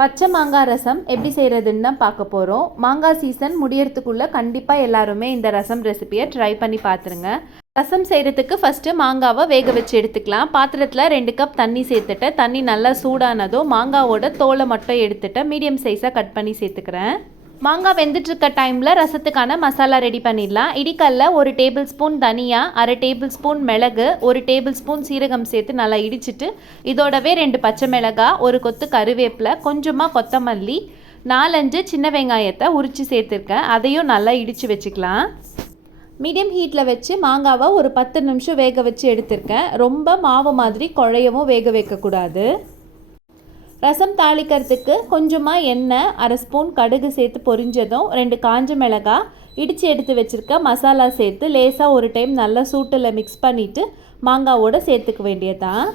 பச்சை மாங்காய் ரசம் எப்படி செய்கிறதுன்னு தான் பார்க்க போகிறோம் மாங்காய் சீசன் முடியறதுக்குள்ளே கண்டிப்பாக எல்லாருமே இந்த ரசம் ரெசிபியை ட்ரை பண்ணி பார்த்துருங்க ரசம் செய்கிறதுக்கு ஃபஸ்ட்டு மாங்காவை வேக வச்சு எடுத்துக்கலாம். பாத்திரத்தில் ரெண்டு கப் தண்ணி சேர்த்துட்டு தண்ணி நல்லா சூடானதும் மாங்காவோட தோலை மட்டும் எடுத்துட்டு மீடியம் சைஸாக கட் பண்ணி சேர்த்துக்கிறேன். மாங்காய் வெந்துட்டுருக்க டைமில் ரசத்துக்கான மசாலா ரெடி பண்ணிடலாம். இடிக்கல்ல ஒரு டேபிள் ஸ்பூன் தனியா அரை டேபிள் ஸ்பூன் மிளகு ஒரு டேபிள் ஸ்பூன் சீரகம் சேர்த்து நல்லா இடிச்சிட்டு இதோடவே ரெண்டு பச்சை மிளகாய் ஒரு கொத்து கருவேப்பிலை கொஞ்சமாக கொத்தமல்லி நாலஞ்சு சின்ன வெங்காயத்தை உரித்து சேர்த்துருக்கேன். அதையும் நல்லா இடித்து வச்சுக்கலாம். மீடியம் ஹீட்டில் வச்சு மாங்காவை ஒரு பத்து நிமிஷம் வேக வச்சு எடுத்திருக்கேன். ரொம்ப மாவு மாதிரி குழையவும் வேக வைக்கக்கூடாது. ரசம் தாளிக்கிறதுக்கு கொஞ்சமாக எண்ணெய் அரை ஸ்பூன் கடுகு சேர்த்து பொரிஞ்சதும் ரெண்டு காஞ்ச மிளகாய் இடித்து எடுத்து வச்சுருக்க மசாலா சேர்த்து லேசாக ஒரு டைம் நல்லா சூட்டில் மிக்ஸ் பண்ணிவிட்டு மாங்காவோடு சேர்த்துக்க வேண்டியதான்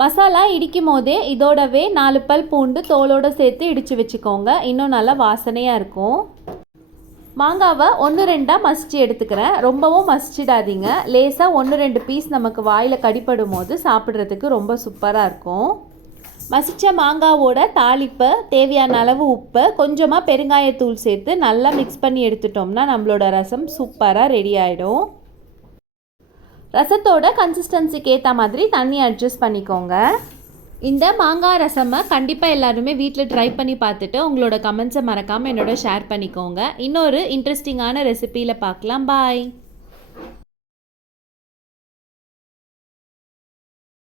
மசாலா இடிக்கும் போதே இதோடவே நாலு பல் பூண்டு தோலோடு சேர்த்து இடித்து வச்சுக்கோங்க. இன்னும் நல்லா வாசனையாக இருக்கும். மாங்காவை ஒன்று ரெண்டாக மசிச்சு எடுத்துக்கிறேன். ரொம்பவும் மசிச்சிடாதீங்க. லேசாக ஒன்று ரெண்டு பீஸ் நமக்கு வாயில் கடிப்படும் போது சாப்பிட்றதுக்கு ரொம்ப சூப்பராக இருக்கும். மசித்த மாங்காவோட தாளிப்பு தேவையான அளவு உப்பு கொஞ்சமாக பெருங்காயத்தூள் சேர்த்து நல்லா மிக்ஸ் பண்ணி எடுத்துட்டோம்னா நம்மளோட ரசம் சூப்பராக ரெடி ஆகிடும் ரசத்தோட கன்சிஸ்டன்சிக்கு ஏற்ற மாதிரி தண்ணி அட்ஜஸ்ட் பண்ணிக்கோங்க. இந்த மாங்காய் ரசமை கண்டிப்பாக எல்லாருமே வீட்டில் ட்ரை பண்ணி பார்த்துட்டு உங்களோட கமெண்ட்ஸை மறக்காமல் என்னோட ஷேர் பண்ணிக்கோங்க. இன்னொரு இன்ட்ரெஸ்டிங்கான ரெசிப்பியில் பார்க்கலாம். பாய்